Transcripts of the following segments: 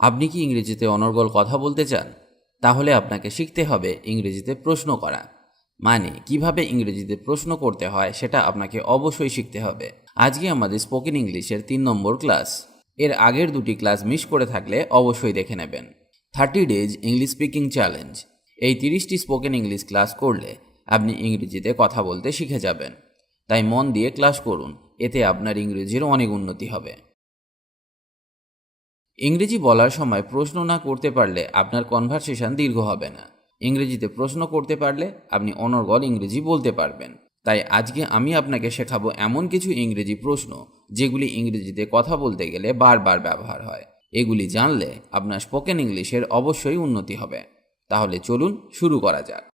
আপনি কি ইংরেজিতে অনর্গল কথা বলতে চান? তাহলে আপনাকে শিখতে হবে ইংরেজিতে প্রশ্ন করা। মানে কিভাবে ইংরেজিতে প্রশ্ন করতে হয় সেটা আপনাকে অবশ্যই শিখতে হবে। আজকে আমাদের স্পোকেন ইংলিশের 3 নম্বর ক্লাস। এর আগের দুটি ক্লাস মিস করে থাকলে অবশ্যই দেখে নেবেন। 30 ডেজ ইংলিশ স্পিকিং চ্যালেঞ্জ, এই 30টি স্পোকেন ইংলিশ ক্লাস করলে আপনি ইংরেজিতে কথা বলতে শিখে যাবেন। তাই মন দিয়ে ক্লাস করুন, এতে আপনার ইংরেজির অনেক উন্নতি হবে। ইংরেজি বলার সময় প্রশ্ন না করতে পারলে আপনার কনভারসেশন দীর্ঘ হবে না। ইংরেজিতে প্রশ্ন করতে পারলে আপনি অনর্গল ইংরেজি বলতে পারবেন। তাই আজকে আমি আপনাকে শেখাবো এমন কিছু ইংরেজি প্রশ্ন যেগুলি ইংরেজিতে কথা বলতে গেলে বারবার ব্যবহার হয়। এগুলি জানলে আপনার স্পোকেন ইংলিশের অবশ্যই উন্নতি হবে। তাহলে চলুন শুরু করা যাক।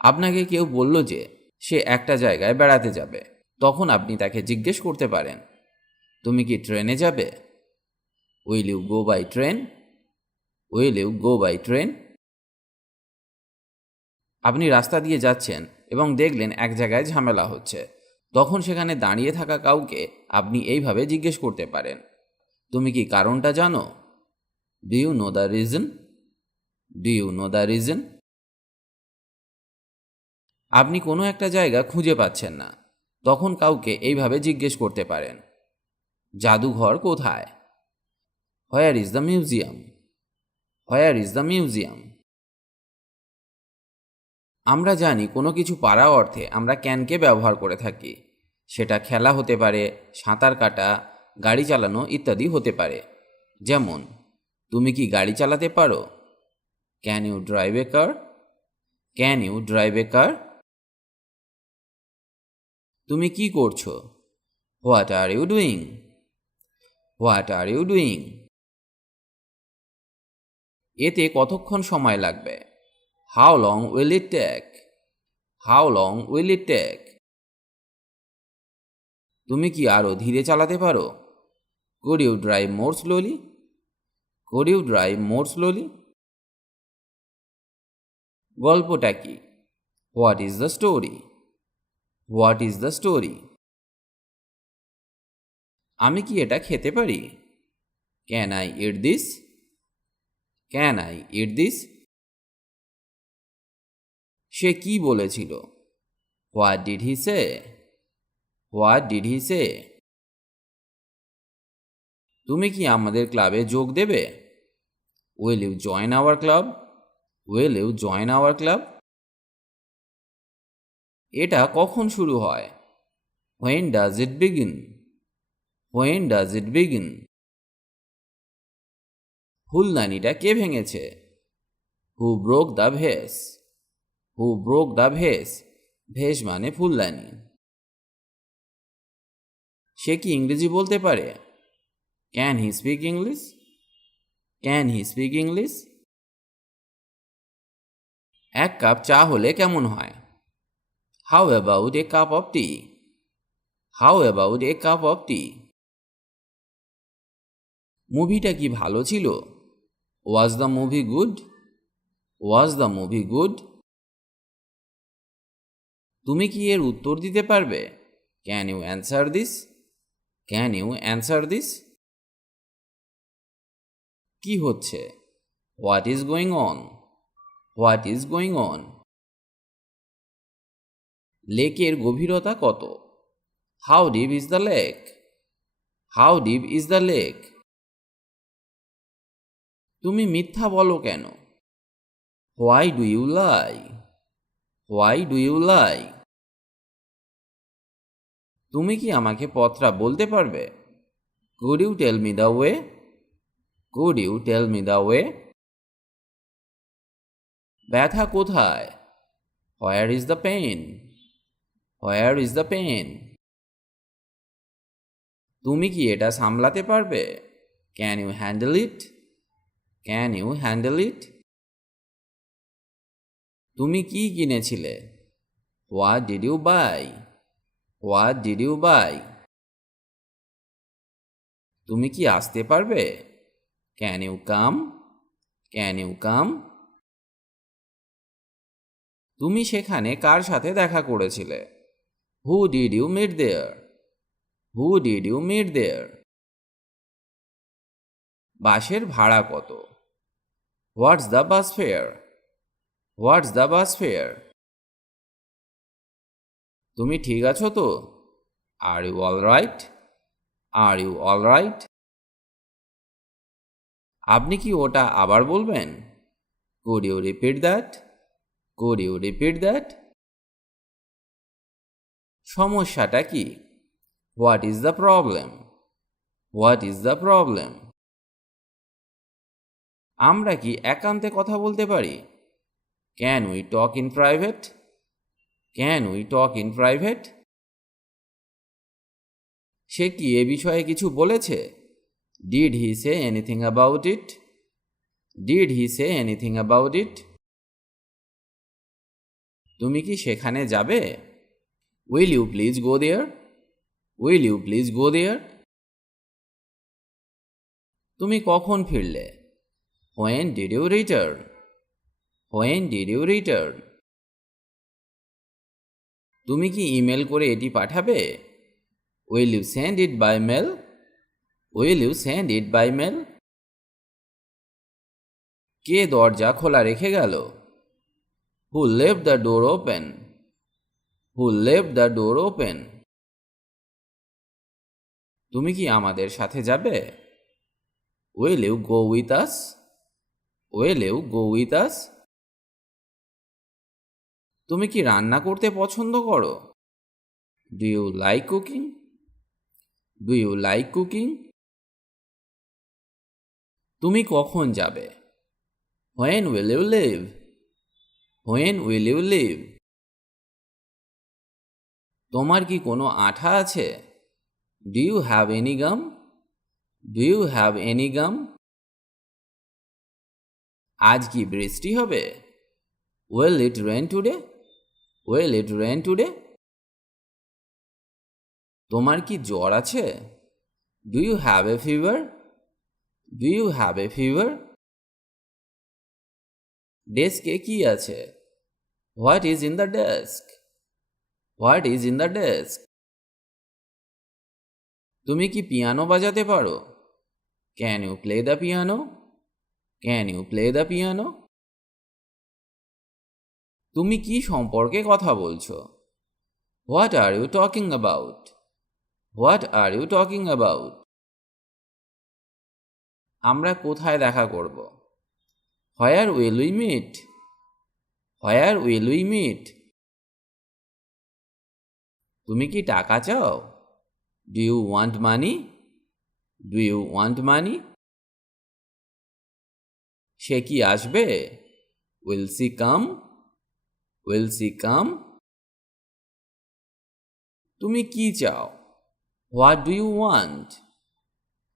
আপনাকে কেউ বলল যে সে একটা জায়গায় বেড়াতে যাবে, তখন আপনি তাকে জিজ্ঞেস করতে পারেন, তুমি কি ট্রেনে যাবে? Will you go by train? Will you go by train? আপনি রাস্তা দিয়ে যাচ্ছেন এবং দেখলেন এক জায়গায় ঝামেলা হচ্ছে, তখন সেখানে দাঁড়িয়ে থাকা কাউকে আপনি এইভাবে জিজ্ঞেস করতে পারেন, তুমি কি কারণটা জানো? Do you know the reason? Do you know the reason? আপনি কোনো একটা জায়গা খুঁজে পাচ্ছেন না, তখন কাউকে এইভাবে জিজ্ঞেস করতে পারেন, জাদুঘর কোথায়? Where is the museum? Where is the museum? আমরা জানি কোনো কিছু পারা অর্থে আমরা ক্যানকে ব্যবহার করে থাকি। সেটা খেলা হতে পারে, সাঁতার কাটা, গাড়ি চালানো ইত্যাদি হতে পারে। যেমন, তুমি কি গাড়ি চালাতে পারো? Can you drive a car? Can you drive a car? তুমি কি করছো? What are you doing? What are you doing? এতে কতক্ষণ সময় লাগবে? How long will it take? How long will it take? তুমি কি আরও ধীরে চালাতে পারো? Could you drive more slowly? Could you drive more slowly? গল্পটা কি? What is the story? What is the story? আমি কি এটা খেতে পারি? Can I eat this? Can I eat this? সে কি বলেছিল? What did he say? What did he say? তুমি কি আমাদের ক্লাবে যোগ দেবে? Will you join our club? Will you join our club? এটা কখন শুরু হয়? When does it begin? When does it begin? ফুলদানিটা কে ভেঙেছে? Who broke the vase? Who broke the vase? Vase মানে ফুলদানি। সে কি ইংরেজি বলতে পারে? Can he speak English? Can he speak English? এক কাপ চা হলে কেমন হয়? How about a cup of tea? How about a cup of tea? মুভিটা কি ভালো ছিল? Was the movie good? Was the movie good? তুমি কি এর উত্তর দিতে পারবে? Can you answer this? Can you answer this? কি হচ্ছে? What is going on? What is going on? লেকের গভীরতা কত? How deep is the lake? How deep is the lake? তুমি মিথ্যা বলো কেন? Why do you lie? Why do you lie? তুমি কি আমাকে পথটা বলতে পারবে? Could you tell me the way? Could you tell me the way? ব্যথা কোথায়? Where is the pain? Where is the pain? তুমি কি এটা সামলাতে পারবে? Can you handle it? Can you handle it? তুমি কি কিনেছিলে? What did you buy? What did you buy? তুমি কি আসতে পারবে? Can you come? Can you come? তুমি সেখানে কার সাথে দেখা করেছিলে? Who did you meet there? Who did you meet there? বাসের ভাড়া কত? What's the bus fare? What's the bus fare? তুমি ঠিক আছো তো? Are you all right? Are you all right? আপনি কি ওটা আবার বলবেন? Could you repeat that? Could you repeat that? সমস্যাটা কি? What is the problem? What is the problem? আমরা কি একান্তে কথা বলতে পারি? Can we talk in private? Can we talk in private? সে কি এ বিষয়ে কিছু বলেছে? Did he say anything about it? Did he say anything about it? তুমি কি সেখানে যাবে? Will you please go there? Will you please go there? তুমি কখন ফিরলে? When did you return? When did you return? তুমি কি ইমেল করে এটি পাঠাবে? Will you send it by mail? Will you send it by mail? কে দরজা খোলা রেখে গেল? Who left the door open? Who left the door open? তুমি কি আমাদের সাথে যাবে? Will you go with us? Will you go with us? তুমি কি রান্না করতে পছন্দ করো? Do you like cooking? Do you like cooking? তুমি কখন যাবে? When will you leave? When will you leave? তোমার কি কোনো আঠা আছে? Do you have any gum? Do you have any gum? আজ কি বৃষ্টি হবে? Will it rain today? Will it rain today? তোমার কি জ্বর আছে? Do you have a fever? Do you have a fever? ডেস্কে কি আছে? What is in the desk? What is in the desk? তুমি কি পিয়ানো বাজাতে পারো? Can you play the piano? Can you play the piano? তুমি কি সম্পর্কে কথা বলছো? What are you talking about? What are you talking about? আমরা কোথায় দেখা করব? Where will we meet? Where will we meet? তুমি কি টাকা চাও? Do you want money? Do you want money? সে কি আসবে? Will she come? Will she come? তুমি কি চাও? What do you want?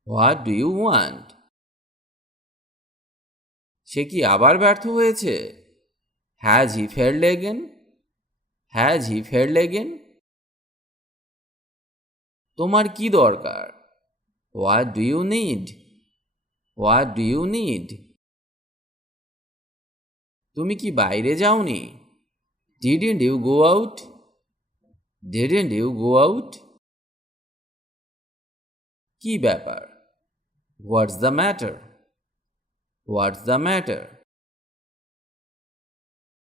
What do you want? সে কি আবার ব্যর্থ হয়েছে? Has he failed again? Has he failed again? তোমার কি দরকার? What do you need? What do you need? তুমি কি বাইরে যাওনি? Didn't you go out? Didn't you go out? কি ব্যাপার? What's the matter? What's the matter?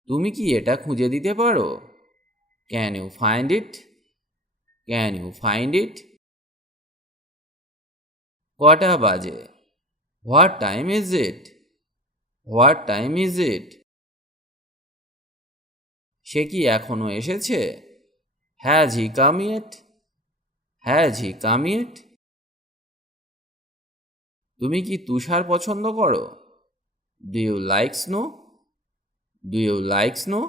তুমি কি এটা খুঁজে দিতে পারো? Can you find it? Can you find it? কটা বাজে? What time is it? What time is it? সে কি এখনো এসেছে? Has he come yet? Has he come yet? তুমি কি তুষার পছন্দ করো? Do you like snow? Do you like snow?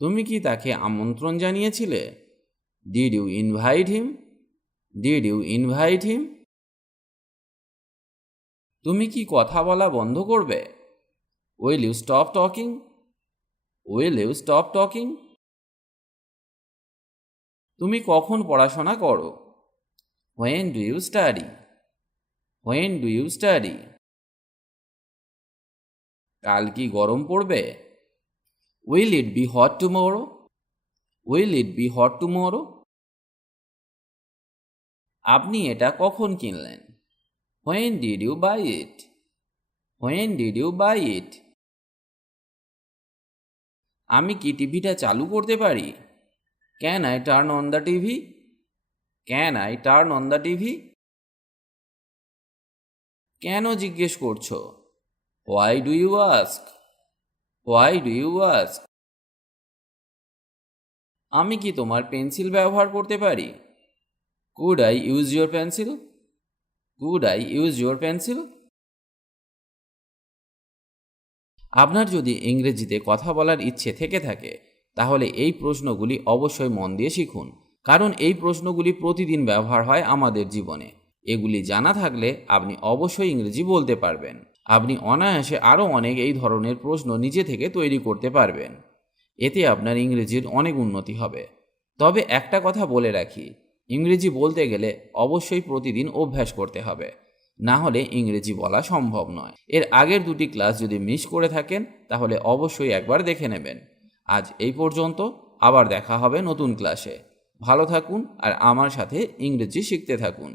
তুমি কি তাকে আমন্ত্রণ জানিয়েছিলে? Did you invite him? Did you invite him? তুমি কি কথা বলা বন্ধ করবে? Will you stop talking? Will you stop talking? তুমি কখন পড়াশোনা করো? When do you study? When do you study? কাল কি গরম পড়বে? Will it be hot tomorrow? Will it be hot tomorrow? আপনি এটা কখন কিনলেন? When did you buy it? When did you buy it? আমি কি টিভিটা চালু করতে পারি? Can I turn on the TV? Can I turn on the TV? কেন জিজ্ঞেস করছো? Why do you ask? Why do you ask? আমি কি তোমার পেন্সিল ব্যবহার করতে পারি? Could I use your pencil? Could I use your pencil? আপনার যদি ইংরেজিতে কথা বলার ইচ্ছে থেকে থাকে তাহলে এই প্রশ্নগুলি অবশ্যই মন দিয়ে শিখুন, কারণ এই প্রশ্নগুলি প্রতিদিন ব্যবহার হয় আমাদের জীবনে। এগুলি জানা থাকলে আপনি অবশ্যই ইংরেজি বলতে পারবেন। আপনি অনায়াসে আরও অনেক এই ধরনের প্রশ্ন নিজে থেকে তৈরি করতে পারবেন। এতে আপনার ইংরেজির অনেক উন্নতি হবে। তবে একটা কথা বলে রাখি, ইংরেজি বলতে গেলে অবশ্যই প্রতিদিন অভ্যাস করতে হবে, না হলে ইংরেজি বলা সম্ভব নয়। এর আগের দুটি ক্লাস যদি মিস করে থাকেন তাহলে অবশ্যই একবার দেখে নেবেন। আজ এই পর্যন্ত, আবার দেখা হবে নতুন ক্লাসে। ভালো থাকুন আর আমার সাথে ইংরেজি শিখতে থাকুন।